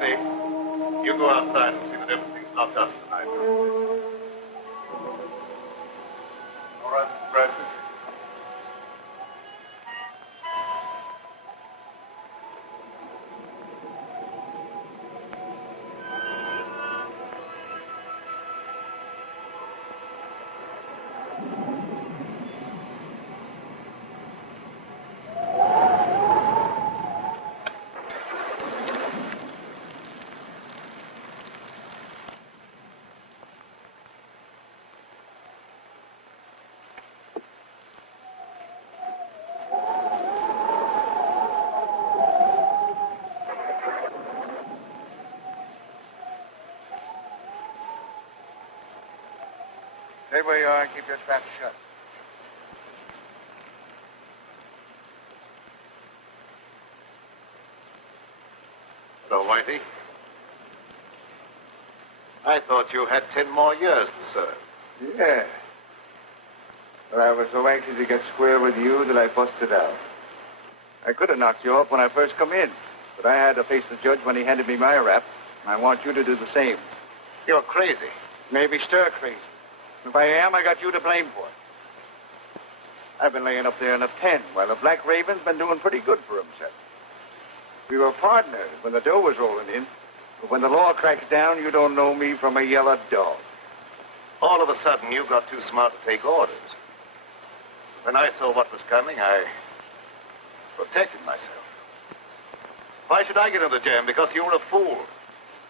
Andy, you go outside and see that everything's locked up tonight. All right, Mr. Bradford. Stay where you are and keep your trap shut. Hello, Whitey. I thought you had 10 more years to serve. Yeah. But I was so anxious to get square with you that I busted out. I could have knocked you off when I first come in, but I had to face the judge when he handed me my rap. I want you to do the same. You're crazy. Maybe stir crazy. If I am, I got you to blame for it. I've been laying up there in a pen while the Black Raven's been doing pretty good for himself. We were partners when the dough was rolling in. But when the law cracks down, you don't know me from a yellow dog. All of a sudden, you got too smart to take orders. When I saw what was coming, I protected myself. Why should I get in the jam? Because you were a fool.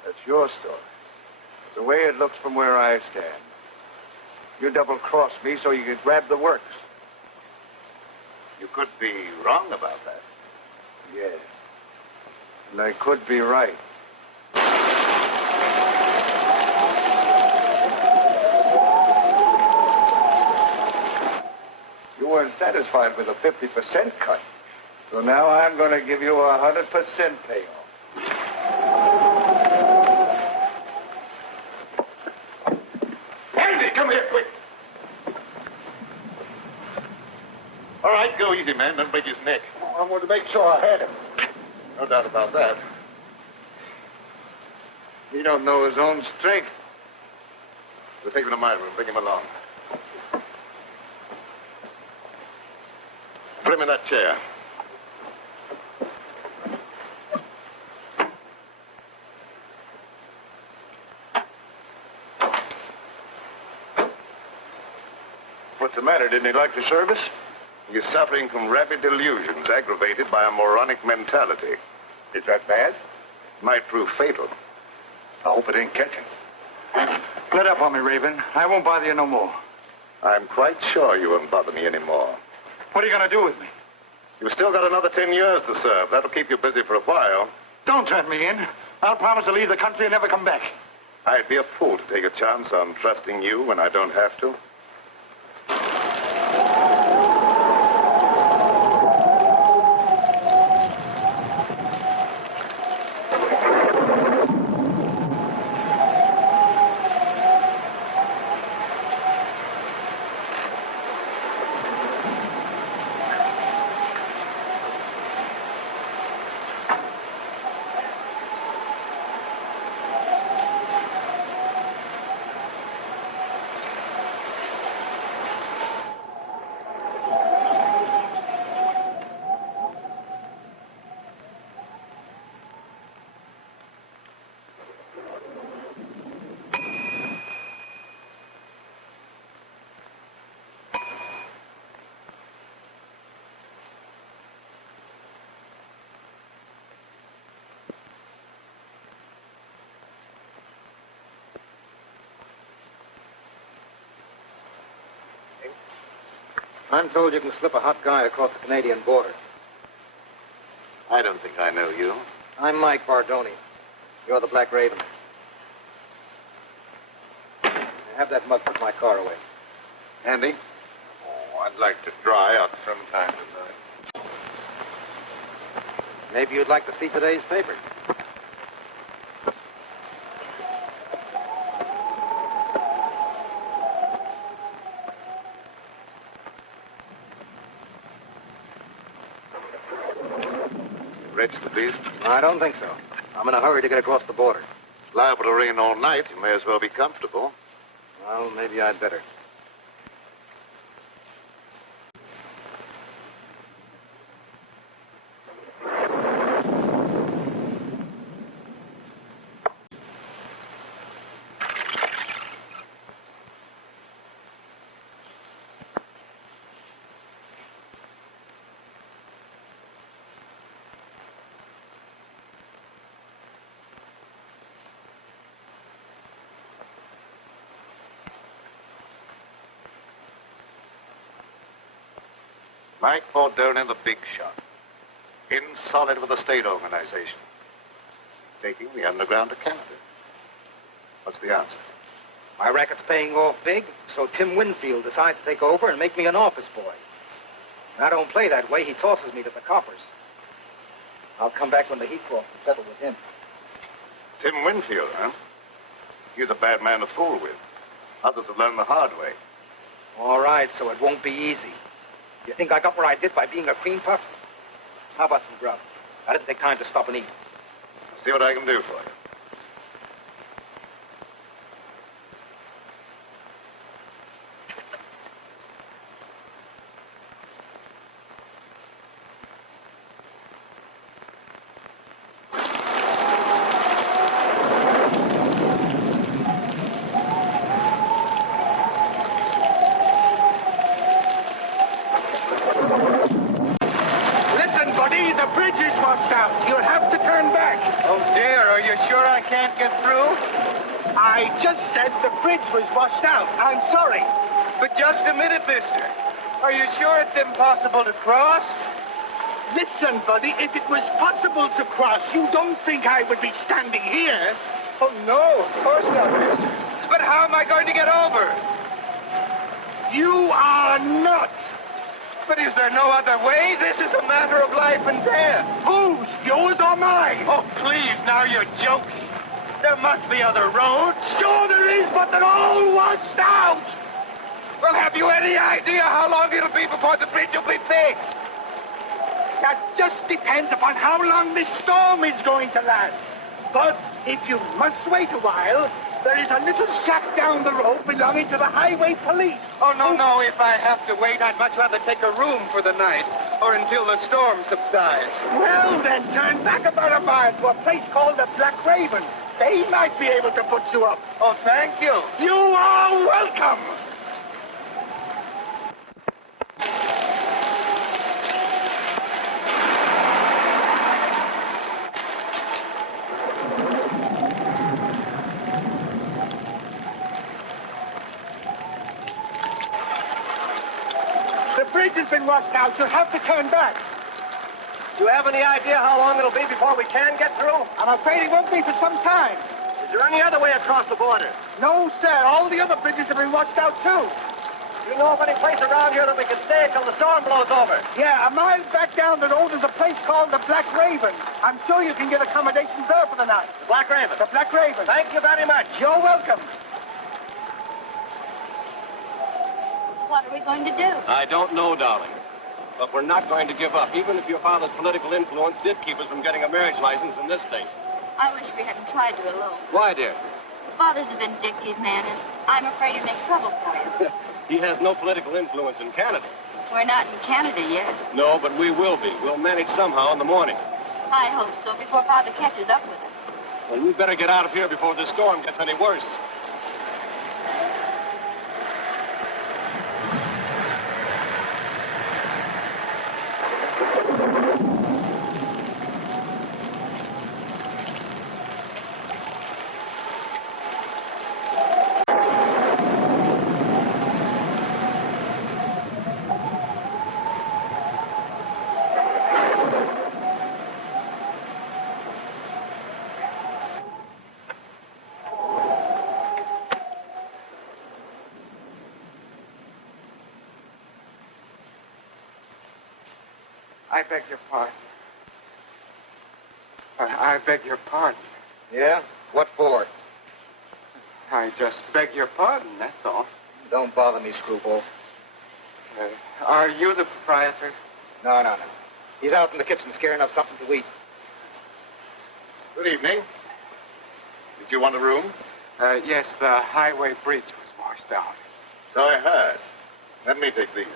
That's your story. It's the way it looks from where I stand. You double-crossed me so you could grab the works. You could be wrong about that. Yes. And I could be right. You weren't satisfied with a 50% cut. So now I'm going to give you a 100% payoff. Andy, come here, quick. All right, go easy, man. Don't break his neck. I wanted to make sure I had him. No doubt about that. He don't know his own strength. We'll take him to my room. Bring him along. Put him in that chair. What's the matter? Didn't he like the service? He's suffering from rabid delusions aggravated by a moronic mentality. Is that bad? Might prove fatal. I hope it ain't catching. Let up on me, Raven. I won't bother you no more. I'm quite sure you won't bother me anymore. What are you going to do with me? You've still got another 10 years to serve. That'll keep you busy for a while. Don't turn me in. I'll promise to leave the country and never come back. I'd be a fool to take a chance on trusting you when I don't have to. I'm told you can slip a hot guy across the Canadian border. I don't think I know you. I'm Mike Bardoni. You're the Black Raven. Have that mug put my car away. Andy? Oh, I'd like to dry out sometime tonight. Maybe you'd like to see today's paper. Register, please. I don't think so. I'm in a hurry to get across the border. It's liable to rain all night. You may as well be comfortable. Well, maybe I'd better. Mike Bordone, the big shot. In solid with the state organization. Taking the underground to Canada. What's the answer? My racket's paying off big, so Tim Winfield decides to take over and make me an office boy. And I don't play that way. He tosses me to the coppers. I'll come back when the heat's off and settle with him. Tim Winfield, huh? He's a bad man to fool with. Others have learned the hard way. All right, so it won't be easy. You think I got where I did by being a cream puff? How about some grub? I didn't take time to stop and eat. I'll see what I can do for you. Was washed out. I'm sorry. But just a minute, mister. Are you sure it's impossible to cross? Listen, buddy, if it was possible to cross, you don't think I would be standing here? Oh, no, of course not, mister. But how am I going to get over? You are nuts. But is there no other way? This is a matter of life and death. Whose? Yours or mine? Oh, please, now you're joking. There must be other roads. Sure there is, but they're all washed out. Well, have you any idea how long it'll be before the bridge will be fixed? That just depends upon how long this storm is going to last. But if you must wait a while, there is a little shack down the road belonging to the highway police. Oh, no. If I have to wait, I'd much rather take a room for the night or until the storm subsides. Well, then, turn back about a mile to a place called the Black Raven. They might be able to put you up. Oh, thank you. You are welcome. The bridge has been washed out. You'll have to turn back. Do you have any idea how long it'll be before we can get through? I'm afraid it won't be for some time. Is there any other way across the border? No, sir. All the other bridges have been washed out, too. Do you know of any place around here that we can stay until the storm blows over? Yeah, a mile back down the road is a place called the Black Raven. I'm sure you can get accommodations there for the night. The Black Raven? The Black Raven. Thank you very much. You're welcome. What are we going to do? I don't know, darling. But we're not going to give up, even if your father's political influence did keep us from getting a marriage license in this state. I wish we hadn't tried to elope. Why, dear? Father's a vindictive man, and I'm afraid he'd make trouble for you. He has no political influence in Canada. We're not in Canada yet. No, but we will be. We'll manage somehow in the morning. I hope so, before Father catches up with us. Well, we'd better get out of here before the storm gets any worse. I beg your pardon. I beg your pardon. Yeah? What for? I just beg your pardon, that's all. Don't bother me, screwball. Are you the proprietor? No. He's out in the kitchen scaring up something to eat. Good evening. Did you want a room? Yes, the highway bridge was washed out. So I heard. Let me take these.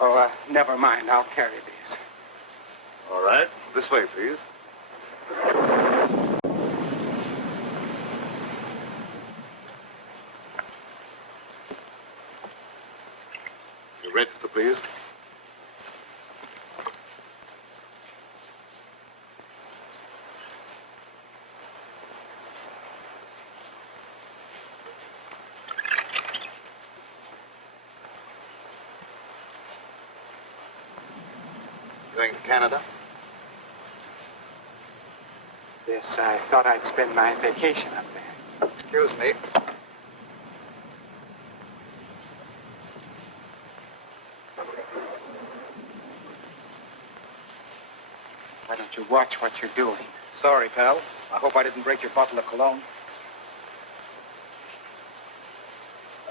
Oh, never mind. I'll carry these. All right. This way, please. Your register, please. Going to Canada? Yes, I thought I'd spend my vacation up there. Excuse me. Why don't you watch what you're doing? Sorry, pal. I hope I didn't break your bottle of cologne.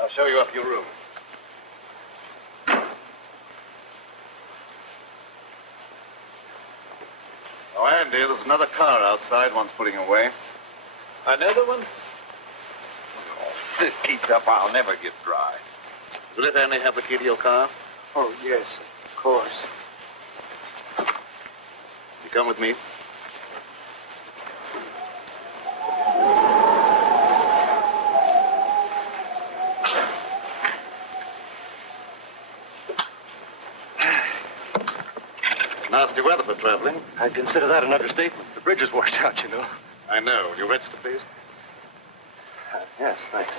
I'll show you up your room. Oh, Andy, there's another car outside one's putting away. Another one? Oh, if this keeps up, I'll never get dry. Will it Andy have the key to your car? Oh, yes, of course. You come with me. Nasty weather for traveling. I'd consider that an understatement. The bridge is washed out, you know. I know. Will you register, please? Yes, thanks.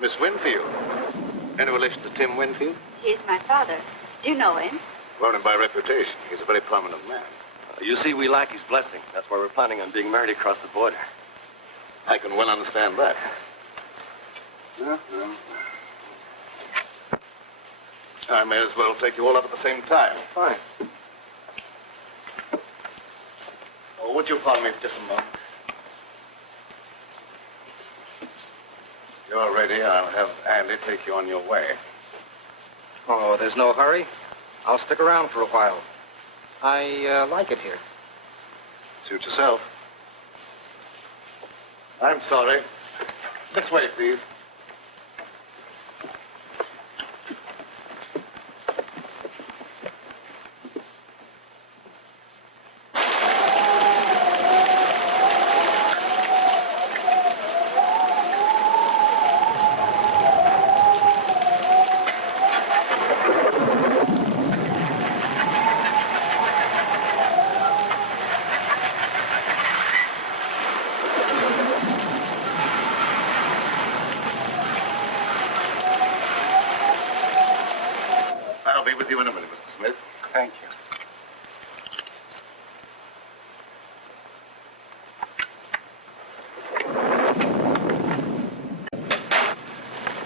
Miss Winfield. Any relation to Tim Winfield? He's my father. Do you know him? Well, him by reputation. He's a very prominent man. You see, we lack his blessing. That's why we're planning on being married across the border. I can well understand that. I may as well take you all up at the same time. Fine. Oh, would you pardon me for just a moment? You're ready. I'll have Andy take you on your way. Oh, there's no hurry. I'll stick around for a while. I like it here. Suit yourself. I'm sorry. This way, please. I'll be with you in a minute, Mr. Smith. Thank you.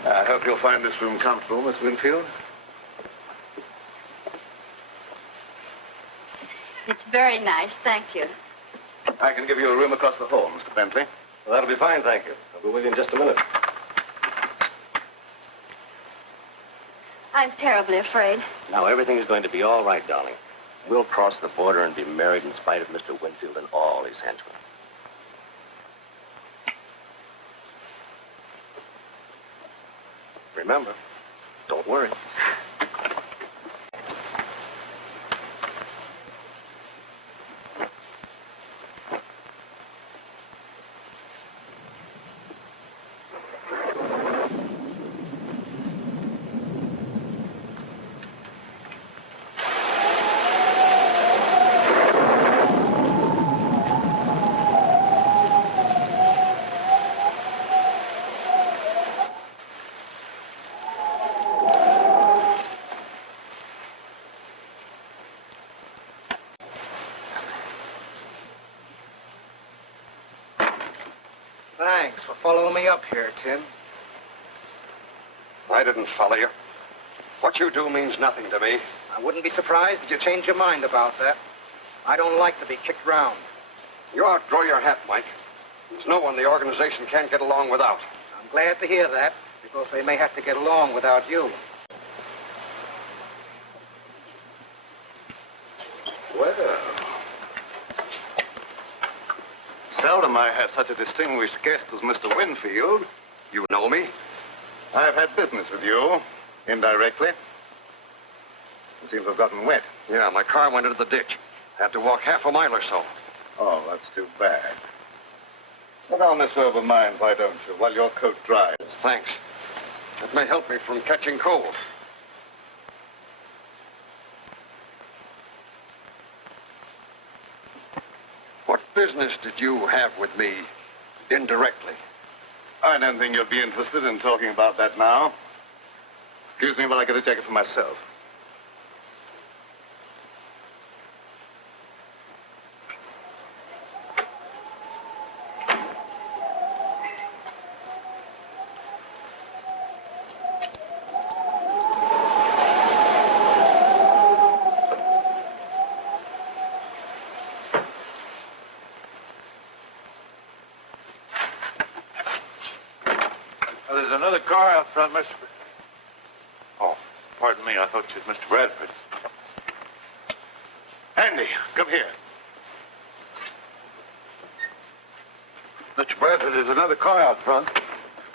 I hope you'll find this room comfortable, Miss Winfield. It's very nice, thank you. I can give you a room across the hall, Mr. Bentley. Well, that'll be fine, thank you. I'll be with you in just a minute. I'm terribly afraid. Now, everything's going to be all right, darling. We'll cross the border and be married in spite of Mr. Winfield and all his henchmen. Remember, don't worry. Thanks for following me up here, Tim. I didn't follow you. What you do means nothing to me. I wouldn't be surprised if you changed your mind about that. I don't like to be kicked round. You outgrow your hat, Mike. There's no one the organization can't get along without. I'm glad to hear that, because they may have to get along without you. Well, seldom I have such a distinguished guest as Mr. Winfield. You know me? I've had business with you, indirectly. You seem to have gotten wet. Yeah, my car went into the ditch. Had to walk half a mile or so. Oh, that's too bad. Put on this robe of mine, why don't you, while your coat dries? Thanks. It may help me from catching cold. What business did you have with me indirectly? I don't think you'll be interested in talking about that now. Excuse me while I get a jacket for myself. There's another car out front, Mr. Oh, pardon me. I thought you was Mr. Bradford. Andy, come here. Mr. Bradford, there's another car out front.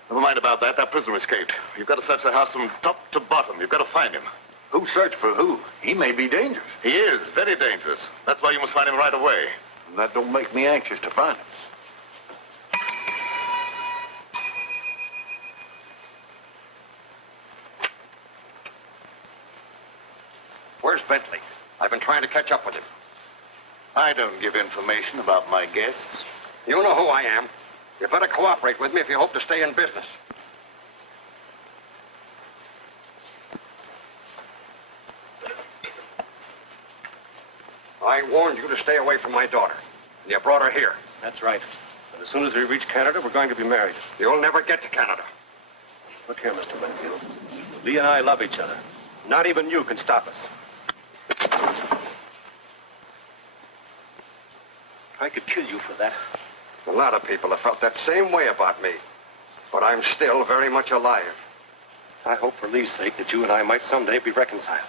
Never mind about that. That prisoner escaped. You've got to search the house from top to bottom. You've got to find him. Who searched for who? He may be dangerous. He is very dangerous. That's why you must find him right away. And that don't make me anxious to find him. Where's Bentley? I've been trying to catch up with him. I don't give information about my guests. You know who I am. You better cooperate with me if you hope to stay in business. I warned you to stay away from my daughter, and you brought her here. That's right. And as soon as we reach Canada, we're going to be married. You'll never get to Canada. Look here, Mr. Winfield. Lee and I love each other. Not even you can stop us. I could kill you for that. A lot of people have felt that same way about me. But I'm still very much alive. I hope for Lee's sake that you and I might someday be reconciled.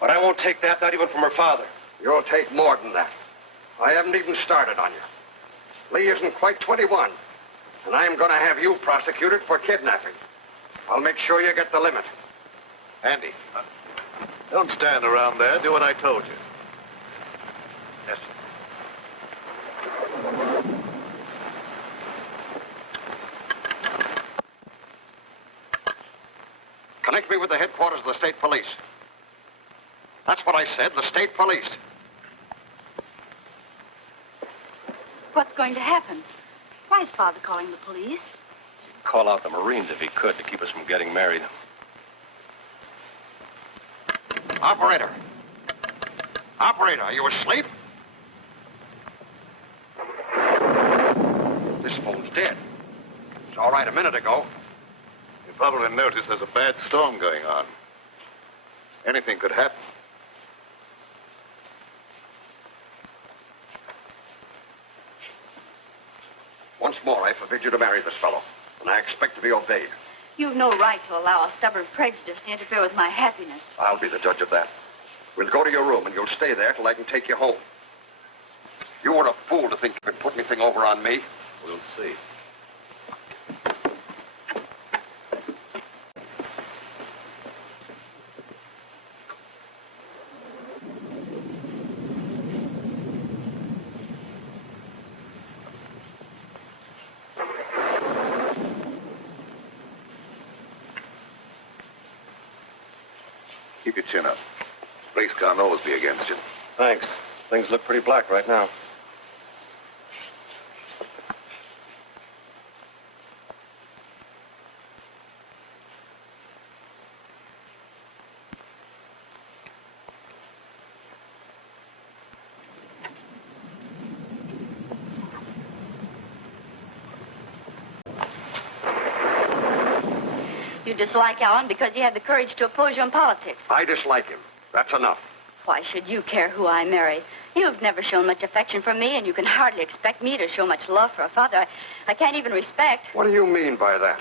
But I won't take that, not even from her father. You'll take more than that. I haven't even started on you. Lee isn't quite 21. And I'm going to have you prosecuted for kidnapping. I'll make sure you get the limit. Andy, don't stand around there. Do what I told you. Yes, sir. Connect me with the headquarters of the state police. That's what I said, the state police. What's going to happen? Why is Father calling the police? He'd call out the Marines if he could to keep us from getting married. Operator. Operator, are you asleep? This phone's dead. It's all right a minute ago. You probably noticed there's a bad storm going on. Anything could happen. Once more, I forbid you to marry this fellow, and I expect to be obeyed. You've no right to allow a stubborn prejudice to interfere with my happiness. I'll be the judge of that. We'll go to your room, and you'll stay there till I can take you home. You were a fool to think you could put anything over on me. We'll see. Keep your chin up. Race can't always be against you. Thanks. Things look pretty black right now. You dislike Alan because he had the courage to oppose you in politics. I dislike him. That's enough. Why should you care who I marry? You've never shown much affection for me, and you can hardly expect me to show much love for a father I can't even respect. What do you mean by that?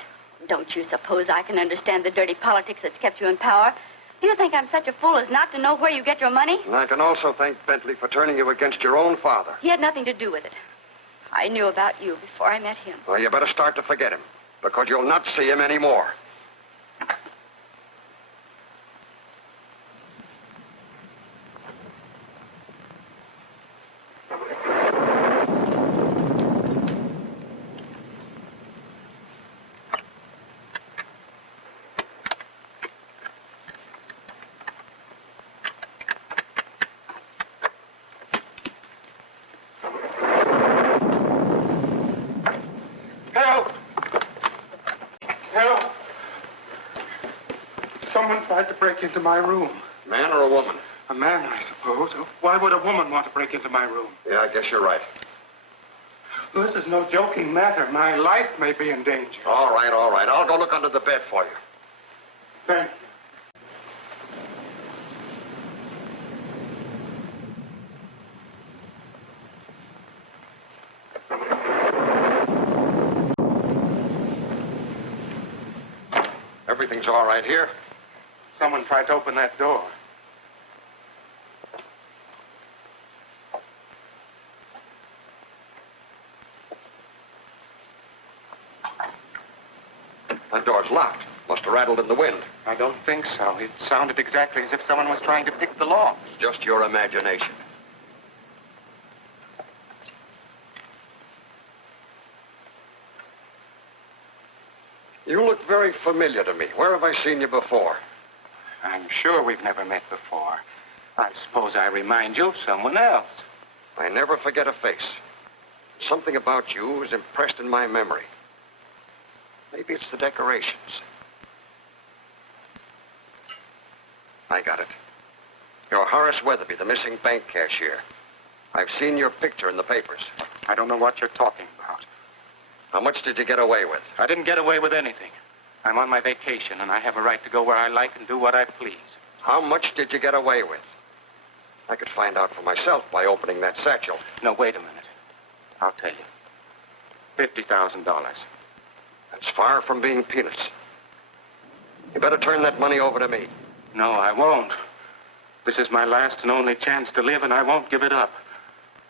Don't you suppose I can understand the dirty politics that's kept you in power? Do you think I'm such a fool as not to know where you get your money? And I can also thank Bentley for turning you against your own father. He had nothing to do with it. I knew about you before I met him. Well, you better start to forget him, because you'll not see him anymore. Someone tried to break into my room. Man or a woman? A man, I suppose. Why would a woman want to break into my room? Yeah, I guess you're right. This is no joking matter. My life may be in danger. All right, all right. I'll go look under the bed for you. Thank you. Everything's all right here. Someone tried to open that door. That door's locked. Must have rattled in the wind. I don't think so. It sounded exactly as if someone was trying to pick the lock. Just your imagination. You look very familiar to me. Where have I seen you before? I'm sure we've never met before. I suppose I remind you of someone else. I never forget a face. Something about you is impressed in my memory. Maybe it's the decorations. I got it. You're Horace Weatherby, the missing bank cashier. I've seen your picture in the papers. I don't know what you're talking about. How much did you get away with? I didn't get away with anything. I'm on my vacation, and I have a right to go where I like and do what I please. How much did you get away with? I could find out for myself by opening that satchel. No, wait a minute. I'll tell you. $50,000. That's far from being peanuts. You better turn that money over to me. No, I won't. This is my last and only chance to live, and I won't give it up.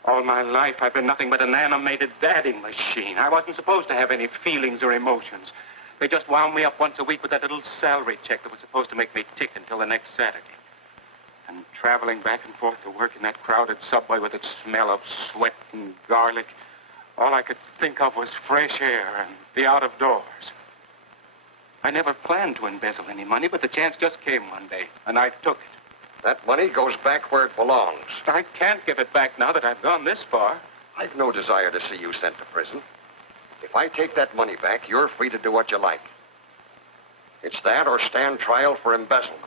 All my life, I've been nothing but an animated dadding machine. I wasn't supposed to have any feelings or emotions. They just wound me up once a week with that little salary check that was supposed to make me tick until the next Saturday. And traveling back and forth to work in that crowded subway with its smell of sweat and garlic, all I could think of was fresh air and the out of doors. I never planned to embezzle any money, but the chance just came one day, and I took it. That money goes back where it belongs. I can't give it back now that I've gone this far. I've no desire to see you sent to prison. If I take that money back, you're free to do what you like. It's that or stand trial for embezzlement.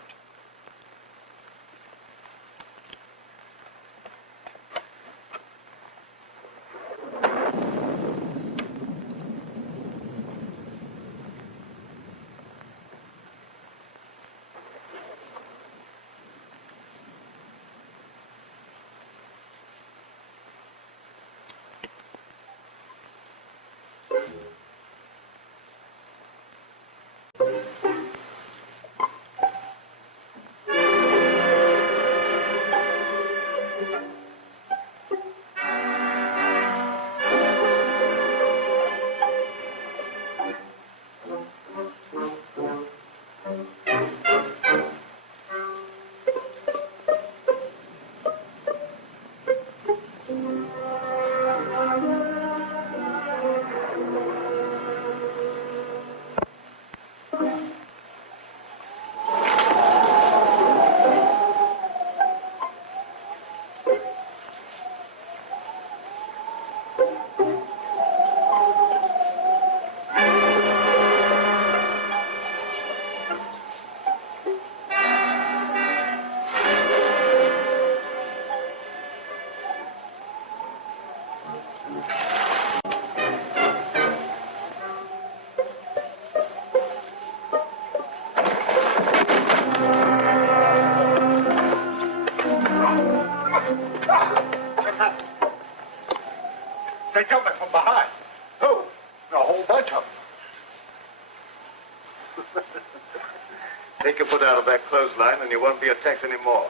Take your foot out of that clothesline and you won't be attacked anymore.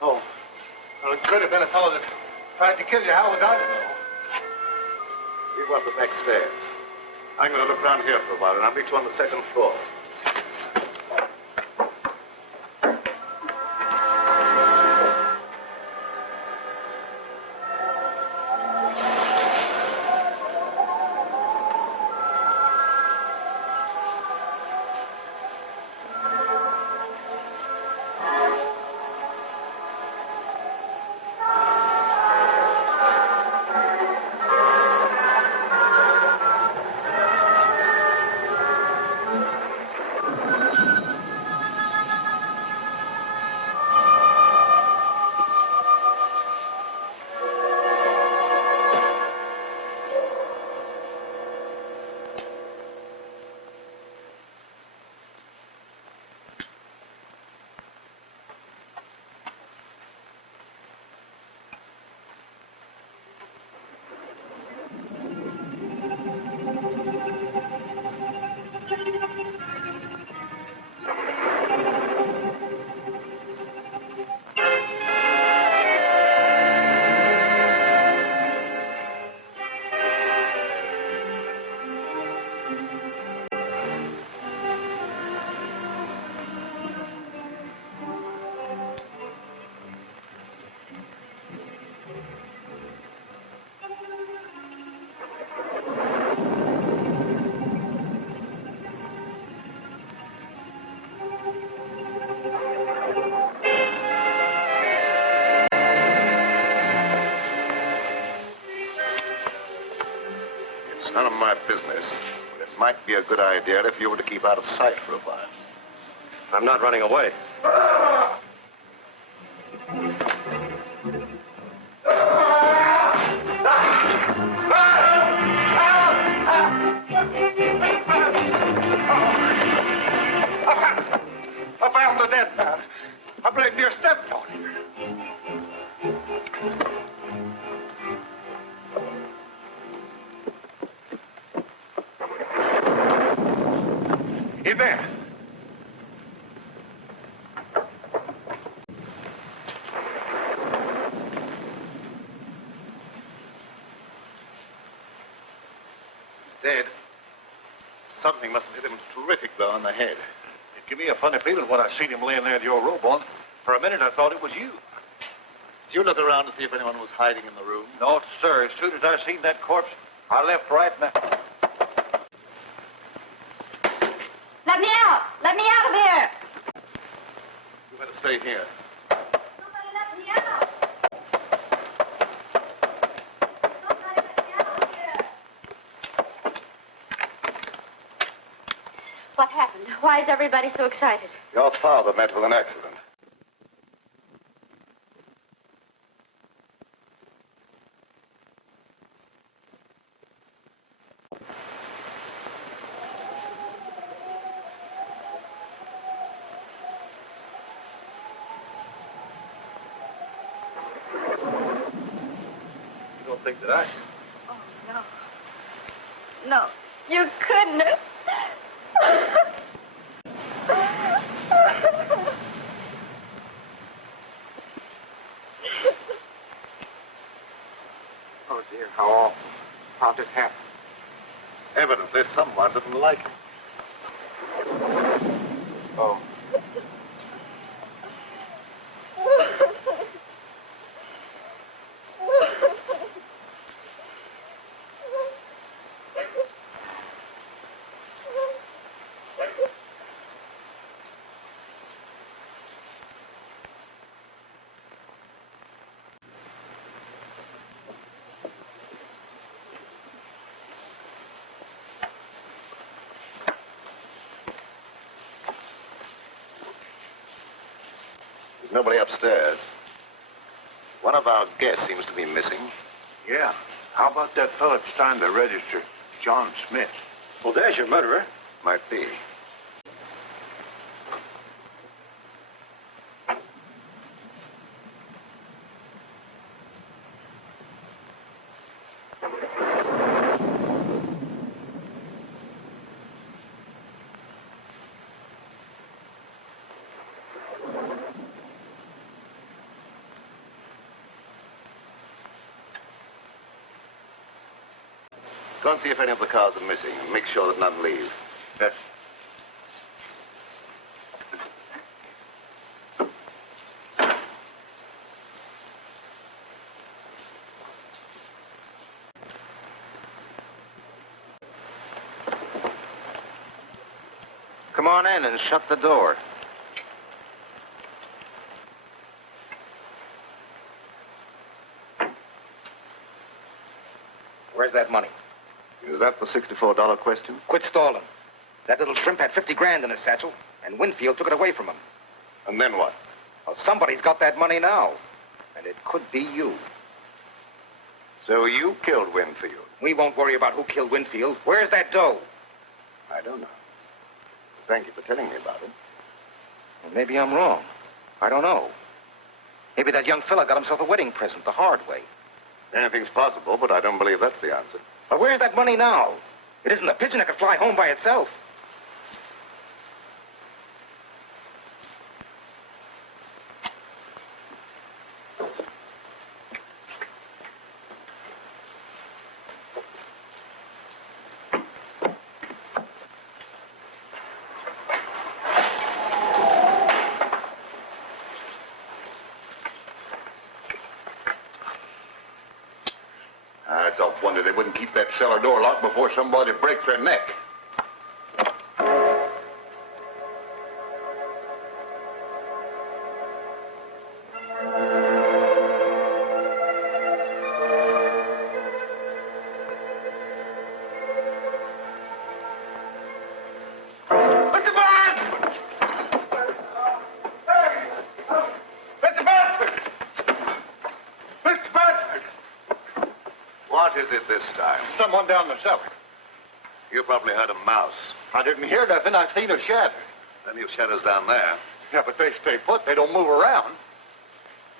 Oh. Well, it could have been a fellow that tried to kill you. How was I to know? You go up the back stairs. I'm going to look around here for a while, and I'll meet you on the second floor. None of my business. But it might be a good idea if you were to keep out of sight for a while. I'm not running away. I found the dead man. I believe you stepped on him. In there. He's dead. Something must have hit him a terrific blow on the head. It gave me a funny feeling when I seen him laying there with your robe on. For a minute, I thought it was you. Did you look around to see if anyone was hiding in the room? No, sir. As soon as I seen that corpse, I left right now. Let me out! Let me out of here! You better stay here. Somebody let me out! Somebody let me out of here! What happened? Why is everybody so excited? Your father met with an accident. You don't think that I... Oh, no. No, you couldn't have. Oh, dear, how awful. How'd it happen? Evidently, someone didn't like him. Oh. There's nobody upstairs. One of our guests seems to be missing. Yeah. How about that fellow that's trying to register, John Smith? Well, there's your murderer. Might be. Go and see if any of the cars are missing and make sure that none leave. Yes. Come on in and shut the door. Where's that money? Is that the $64 question? Quit stalling. That little shrimp had 50 grand in his satchel, and Winfield took it away from him. And then what? Well, somebody's got that money now, and it could be you. So you killed Winfield? We won't worry about who killed Winfield. Where's that dough? I don't know. Thank you for telling me about it. Well, maybe I'm wrong. I don't know. Maybe that young fella got himself a wedding present the hard way. Anything's possible, but I don't believe that's the answer. But where's that money now? It isn't a pigeon that could fly home by itself. It's a wonder they wouldn't keep that cellar door locked before somebody breaks their neck. What is it this time? Someone down the cellar. You probably heard a mouse. I didn't hear nothing. I seen a shadow. Plenty of shadows down there. Yeah, but they stay put. They don't move around.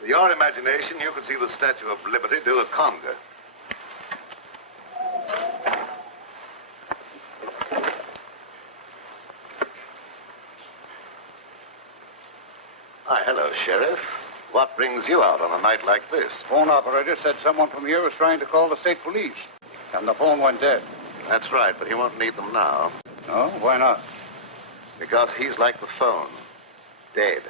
With your imagination, you could see the Statue of Liberty do a conga. Hi, hello, Sheriff. What brings you out on a night like this? Phone operator said someone from here was trying to call the state police. And the phone went dead. That's right, but he won't need them now. No? Why not? Because he's like the phone. Dead.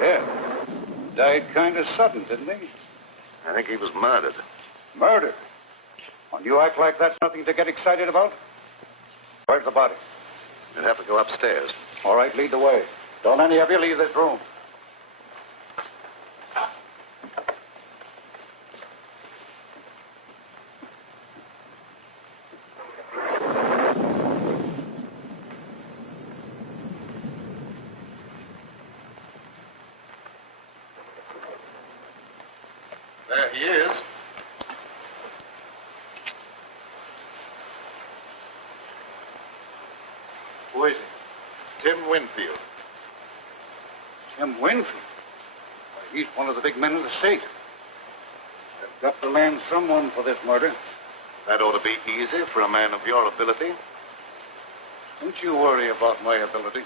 Yeah. Died kind of sudden, didn't he? I think he was murdered. Murdered? When you act like that's nothing to get excited about? Where's the body? You'd have to go upstairs. All right, lead the way. Don't any of you leave this room. There he is. Who is it? Tim Winfield. Tim Winfield? Why, he's one of the big men of the state. They've got to land someone for this murder. That ought to be easy for a man of your ability. Don't you worry about my ability.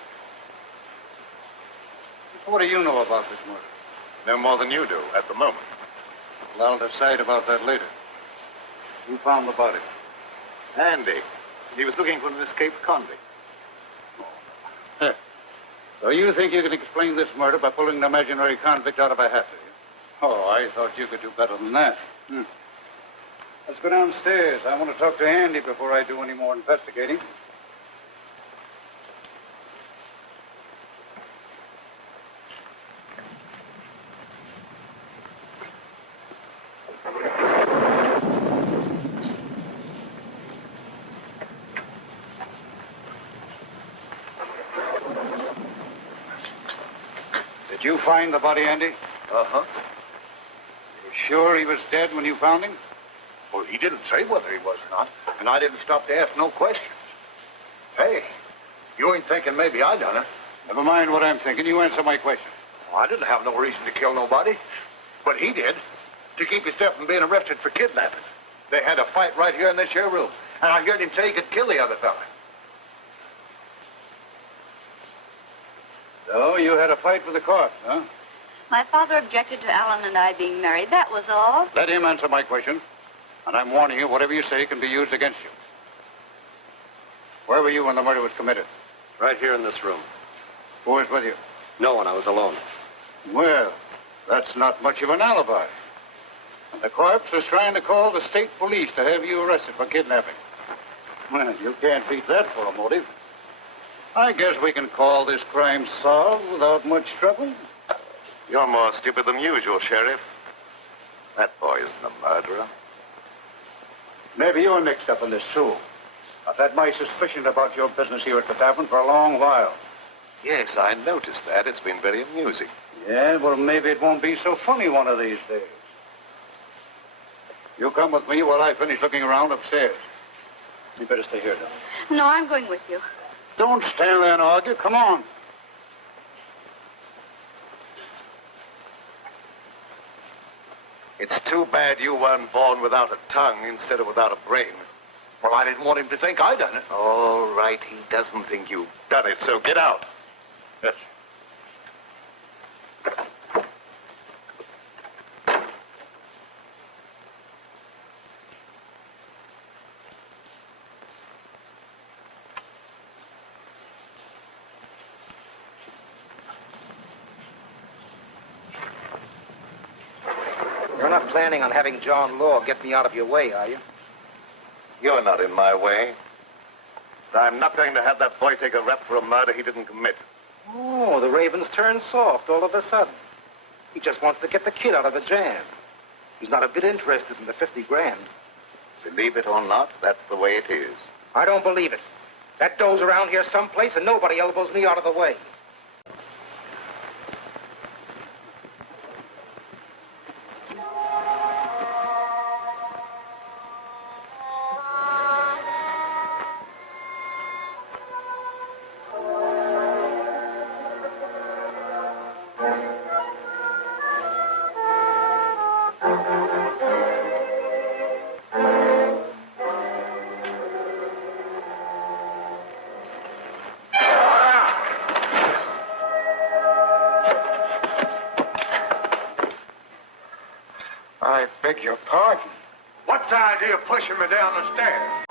What do you know about this murder? No more than you do at the moment. Well, I'll decide about that later. Who found the body? Andy. He was looking for an escaped convict. Huh. So you think you can explain this murder by pulling an imaginary convict out of a hat, do you? Oh, I thought you could do better than that. Let's go downstairs. I want to talk to Andy before I do any more investigating. Did you find the body, Andy? Uh-huh. You sure he was dead when you found him? Well, he didn't say whether he was or not, and I didn't stop to ask no questions. Hey, you ain't thinking maybe I done it. Never mind what I'm thinking. You answer my question. Well, I didn't have no reason to kill nobody, but he did, to keep himself from being arrested for kidnapping. They had a fight right here in this here room, and I heard him say he could kill the other fella. So you had a fight with the court, huh? My father objected to Alan and I being married. That was all. Let him answer my question. And I'm warning you, whatever you say can be used against you. Where were you when the murder was committed? Right here in this room. Who was with you? No one. I was alone. Well, that's not much of an alibi. And the corpse was trying to call the state police to have you arrested for kidnapping. Well, you can't beat that for a motive. I guess we can call this crime solved without much trouble. You're more stupid than usual, Sheriff. That boy isn't a murderer. Maybe you're mixed up in this, too. I've had my suspicion about your business here at the tavern for a long while. Yes, I noticed that. It's been very amusing. Yeah, well, maybe it won't be so funny one of these days. You come with me while I finish looking around upstairs. You better stay here, then. No, I'm going with you. Don't stand there and argue. Come on. It's too bad you weren't born without a tongue instead of without a brain. Well, I didn't want him to think I done it. All right, he doesn't think you've done it, so get out. Yes. You're not planning on having John Law get me out of your way, are you? You're not in my way. I'm not going to have that boy take a rap for a murder he didn't commit. Oh, the Raven's turned soft all of a sudden. He just wants to get the kid out of the jam. He's not a bit interested in the 50 grand. Believe it or not, that's the way it is. I don't believe it. That dough's around here someplace and nobody elbows me out of the way. I beg your pardon. What's the idea of pushing me down the stairs?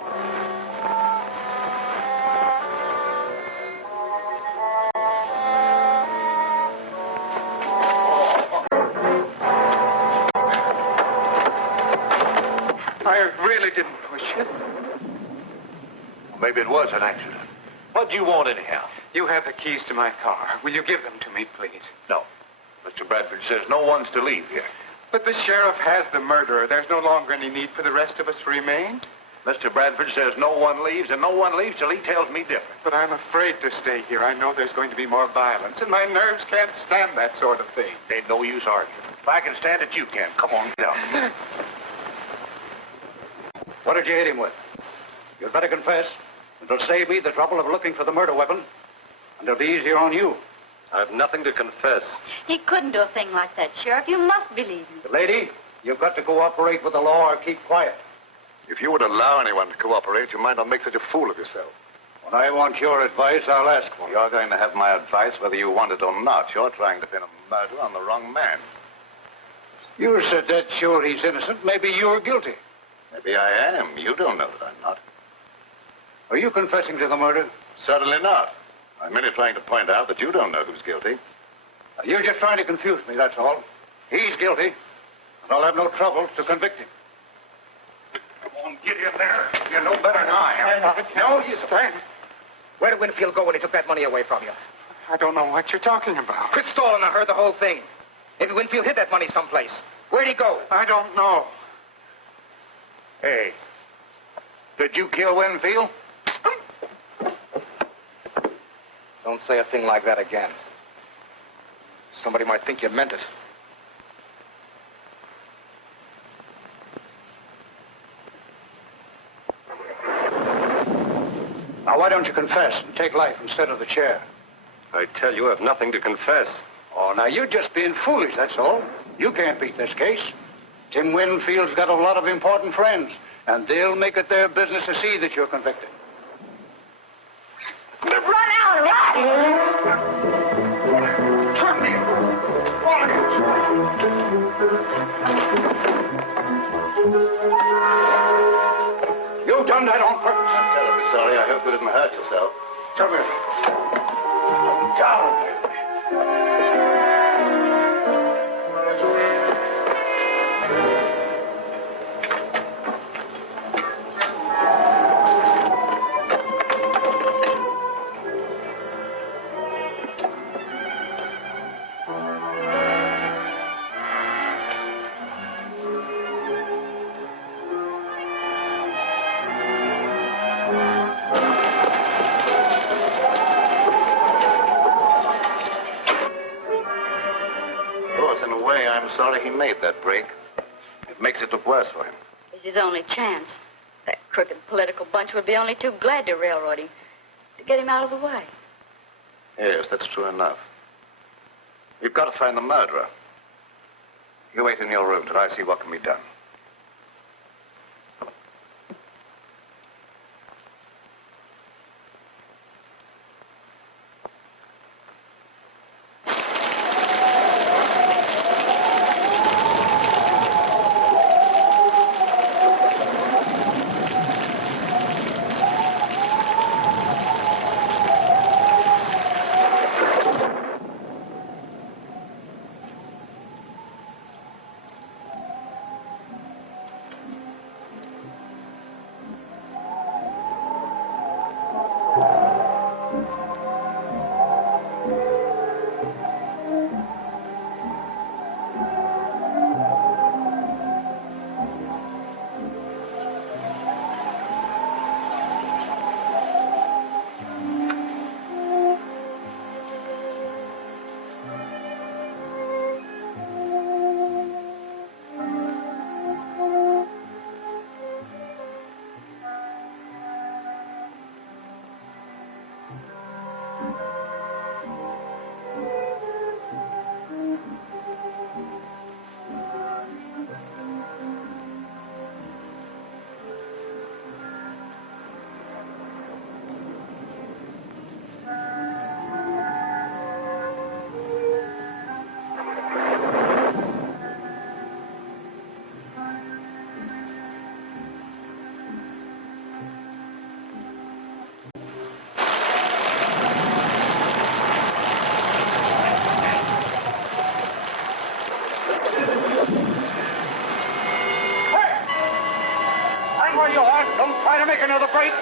I really didn't push you. Maybe it was an accident. What do you want anyhow? You have the keys to my car. Will you give them to me, please? No. Mr. Bradford says no one's to leave here. But the sheriff has the murderer. There's no longer any need for the rest of us to remain. Mr. Bradford says no one leaves, and no one leaves till he tells me different. But I'm afraid to stay here. I know there's going to be more violence, and my nerves can't stand that sort of thing. Ain't no use arguing. If I can stand it, you can. Come on, get out. What did you hit him with? You'd better confess. It'll save me the trouble of looking for the murder weapon, and it'll be easier on you. I've nothing to confess. He couldn't do a thing like that, Sheriff. You must believe him. Lady, you've got to cooperate with the law or keep quiet. If you would allow anyone to cooperate, you might not make such a fool of yourself. When I want your advice, I'll ask for it. You're going to have my advice whether you want it or not. You're trying to pin a murder on the wrong man. You're so dead sure he's innocent, maybe you're guilty. Maybe I am. You don't know that I'm not. Are you confessing to the murder? Certainly not. I'm merely trying to point out that you don't know who's guilty. You're just trying to confuse me, that's all. He's guilty, and I'll have no trouble to convict him. Come on, get in there. You know better than I am. No, you stand. Where did Winfield go when he took that money away from you? I don't know what you're talking about. Quit stalling. I heard the whole thing. Maybe Winfield hid that money someplace. Where'd he go? I don't know. Hey, did you kill Winfield? Don't say a thing like that again. Somebody might think you meant it. Now, why don't you confess and take life instead of the chair? I tell you, I've nothing to confess. Oh, now, you're just being foolish, that's all. You can't beat this case. Tim Winfield's got a lot of important friends, and they'll make it their business to see that you're convicted. Run out! Run! Turn me! You've done that on purpose. Tell him, sorry. I hope you didn't hurt yourself. Come here. Down. I'm sorry he made that break. It makes it look worse for him. It's his only chance. That crooked political bunch would be only too glad to railroad him, to get him out of the way. Yes, that's true enough. We've got to find the murderer. You wait in your room till I see what can be done. Try to make another break.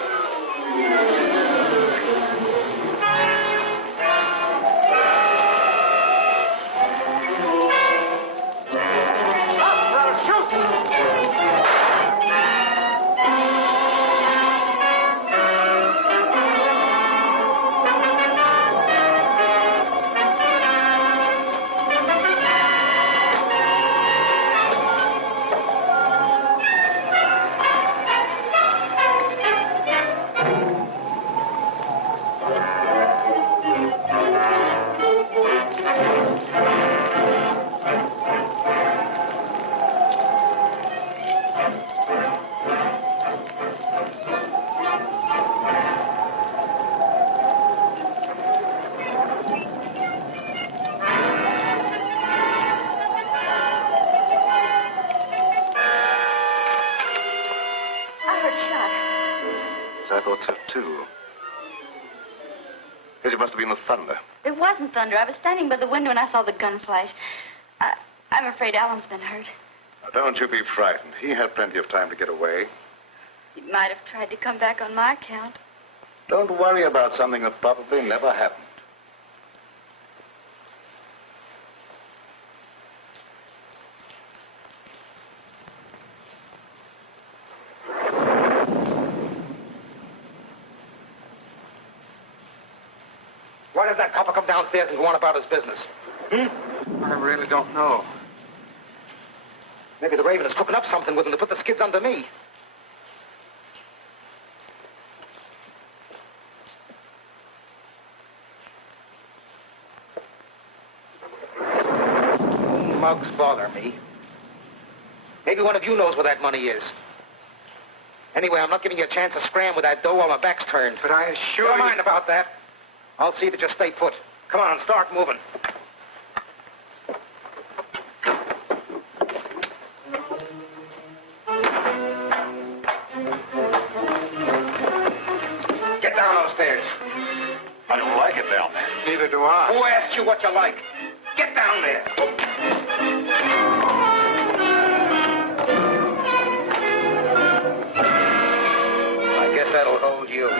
I thought so, too. Guess it must have been the thunder. It wasn't thunder. I was standing by the window and I saw the gun flash. I'm afraid Alan's been hurt. Now, don't you be frightened. He had plenty of time to get away. He might have tried to come back on my account. Don't worry about something that probably never happened. Why did that copper come downstairs and go on about his business? I really don't know. Maybe the Raven is cooking up something with him to put the skids under me. Mugs bother me. Maybe one of you knows where that money is. Anyway, I'm not giving you a chance to scram with that dough while my back's turned. But I assure Never you... mind about that. I'll see that you stay put. Come on, start moving. get down there. Neither do I. Who asked you what you like? Get down there. I guess that'll hold you.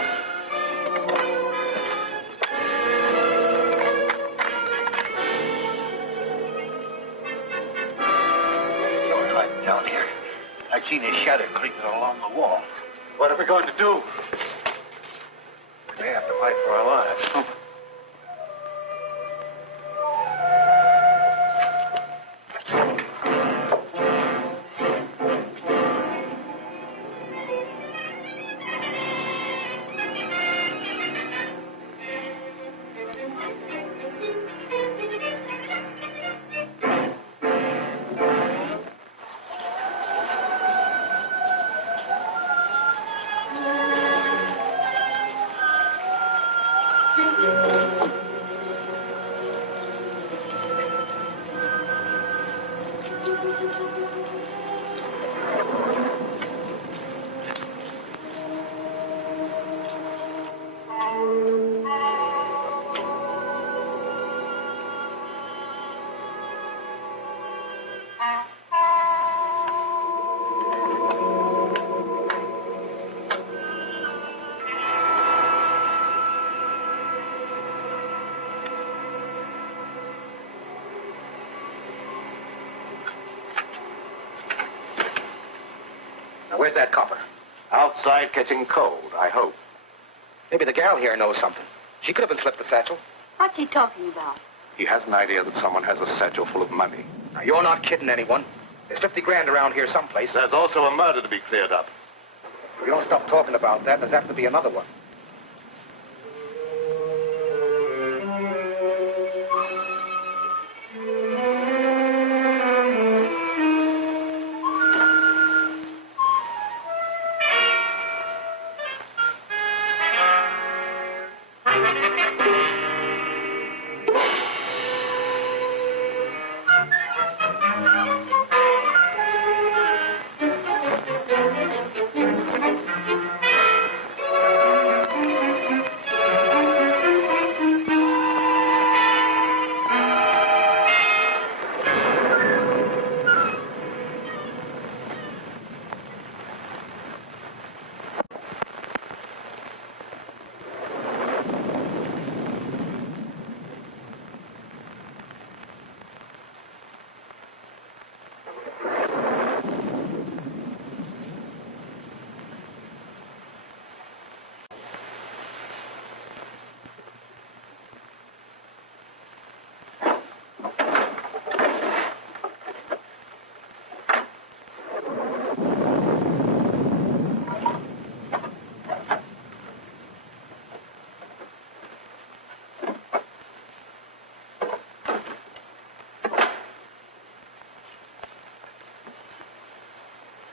You're hiding down here. I've seen his shadow creeping along the wall. What are we going to do? We may have to fight for our lives. Now, where's that copper? Outside catching cold, I hope. Maybe the gal here knows something. She could have been slipped the satchel. What's he talking about? He has an idea that someone has a satchel full of money. Now, you're not kidding anyone. There's 50 grand around here someplace. There's also a murder to be cleared up. If we don't stop talking about that, there's apt to be another one.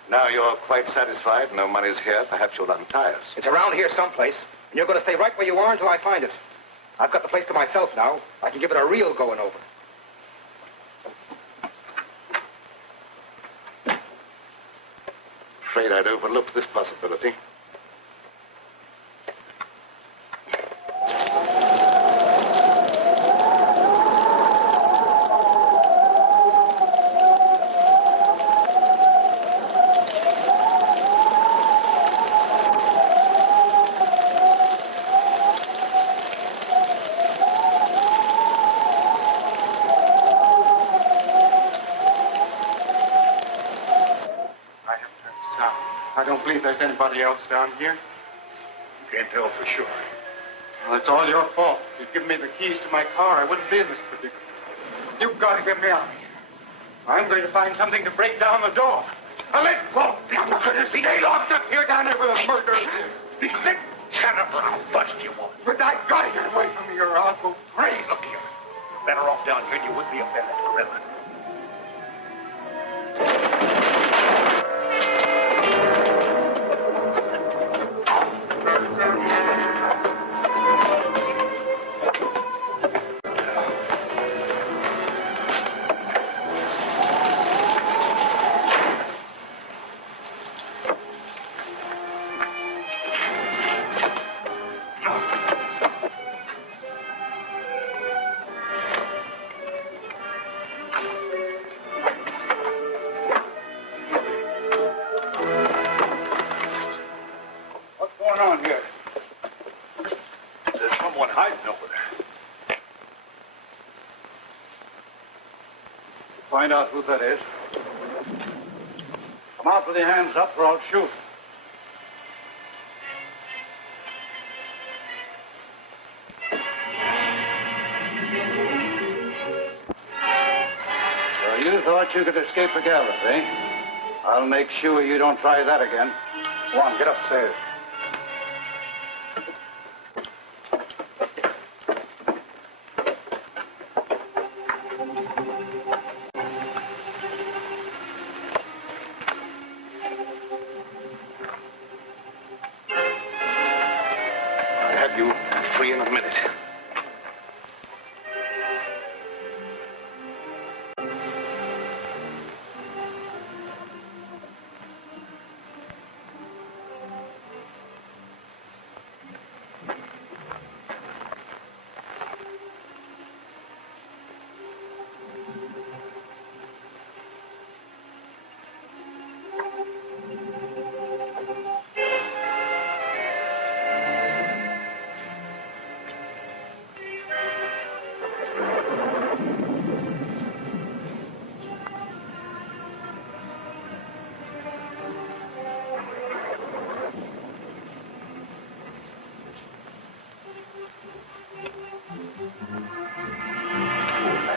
Now you're quite satisfied. No money's here. Perhaps you'll untie us. It's around here someplace, and you're going to stay right where you are until I find it. I've got the place to myself now. I can give it a real going over. Afraid I'd overlooked this possibility. I don't believe there's anybody else down here. You can't tell for sure. Well, it's all your fault. If you'd given me the keys to my car, I wouldn't be in this predicament. You've got to get me out of here. I'm going to find something to break down the door. Now, let go. I'm going to stay locked up here down there with a murder. Shut up or I'll bust you one. But I got to get away from here or I'll go crazy. Look here. Better off down here than you would be up there in that gorilla. find out who that is. Come out with your hands up or I'll shoot. So you thought you could escape the gallows, eh? I'll make sure you don't try that again. Go on, get upstairs.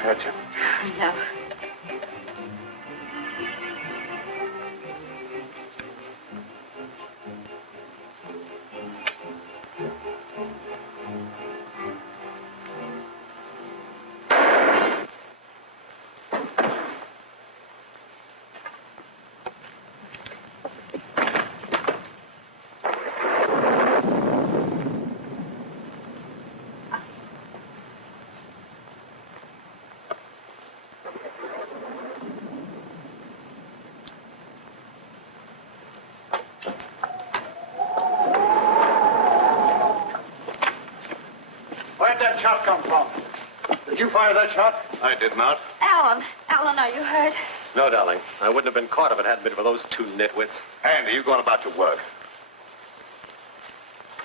hurt you? No. Where'd that shot come from? Did you fire that shot? I did not. Alan, are you hurt? No, darling. I wouldn't have been caught if it hadn't been for those two nitwits. Andy, you going about your work.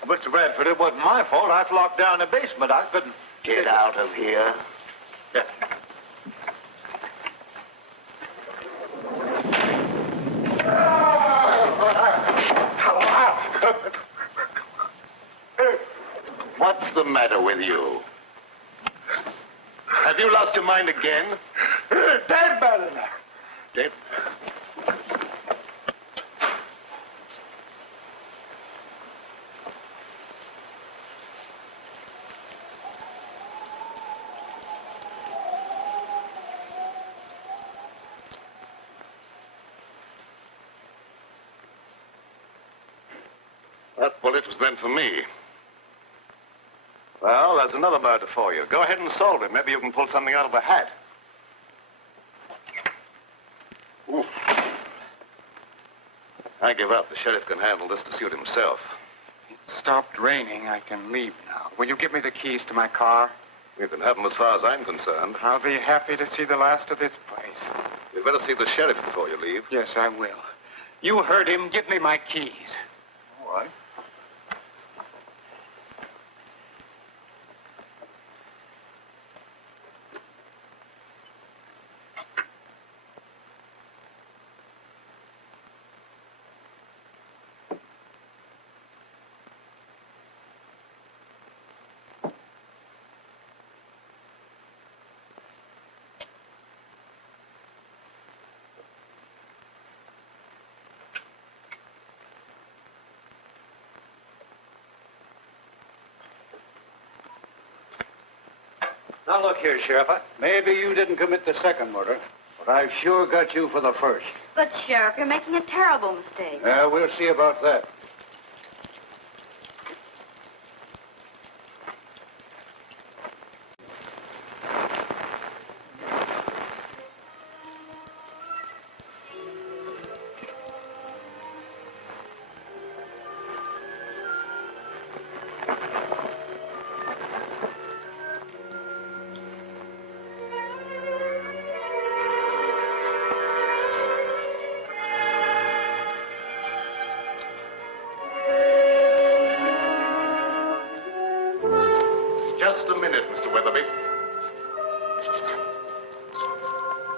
Mr. Bradford, it wasn't my fault. I was locked down in the basement. I couldn't... Get out of here. Yeah. What's the matter with you? Have you lost your mind again? Dead, Ballina. Dead? That bullet was meant for me. Well, there's another murder for you. Go ahead and solve it. Maybe you can pull something out of a hat. Ooh. I give up. The sheriff can handle this to suit himself. It stopped raining. I can leave now. Will you give me the keys to my car? You can have them as far as I'm concerned. I'll be happy to see the last of this place. You'd better see the sheriff before you leave. Yes, I will. You heard him. Give me my keys. All right. Now, look here, Sheriff. Maybe you didn't commit the second murder, but I've sure got you for the first. But, Sheriff, you're making a terrible mistake. Yeah, we'll see about that.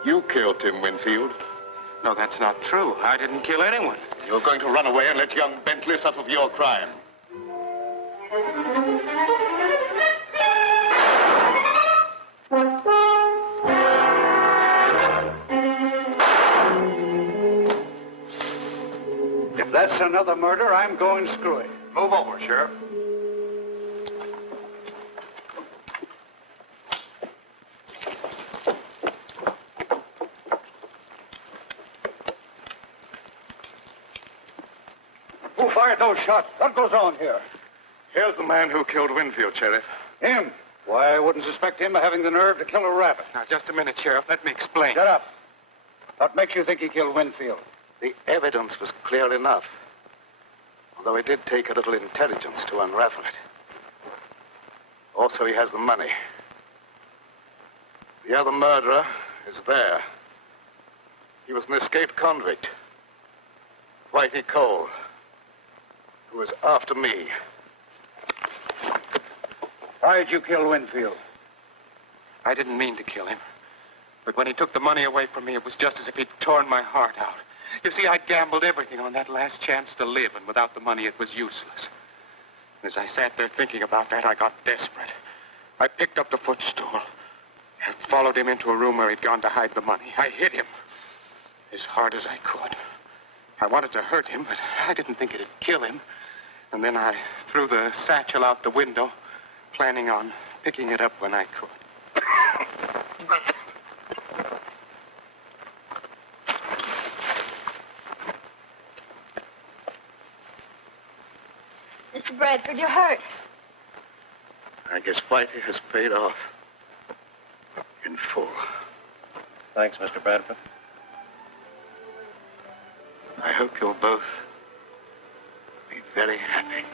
You killed Tim Winfield. No, that's not true. I didn't kill anyone. You're going to run away and let young Bentley suffer for your crime. If that's another murder, I'm going screwy. Move over, Sheriff. Who fired those shots? What goes on here? Here's the man who killed Winfield, Sheriff. Him? Why, I wouldn't suspect him of having the nerve to kill a rabbit. Now, just a minute, Sheriff. Let me explain. Shut up. What makes you think he killed Winfield? The evidence was clear enough. Although it did take a little intelligence to unravel it. Also, he has the money. The other murderer is there. He was an escaped convict. Whitey Cole, who was after me. Why did you kill Winfield? I didn't mean to kill him. But when he took the money away from me, it was just as if he'd torn my heart out. You see, I gambled everything on that last chance to live, and without the money, it was useless. As I sat there thinking about that, I got desperate. I picked up the footstool and followed him into a room where he'd gone to hide the money. I hit him as hard as I could. I wanted to hurt him, but I didn't think it'd kill him. And then I threw the satchel out the window, planning on picking it up when I could. Mr. Bradford, you're hurt. I guess Whitey has paid off in full. Thanks, Mr. Bradford. I hope you'll both be very happy.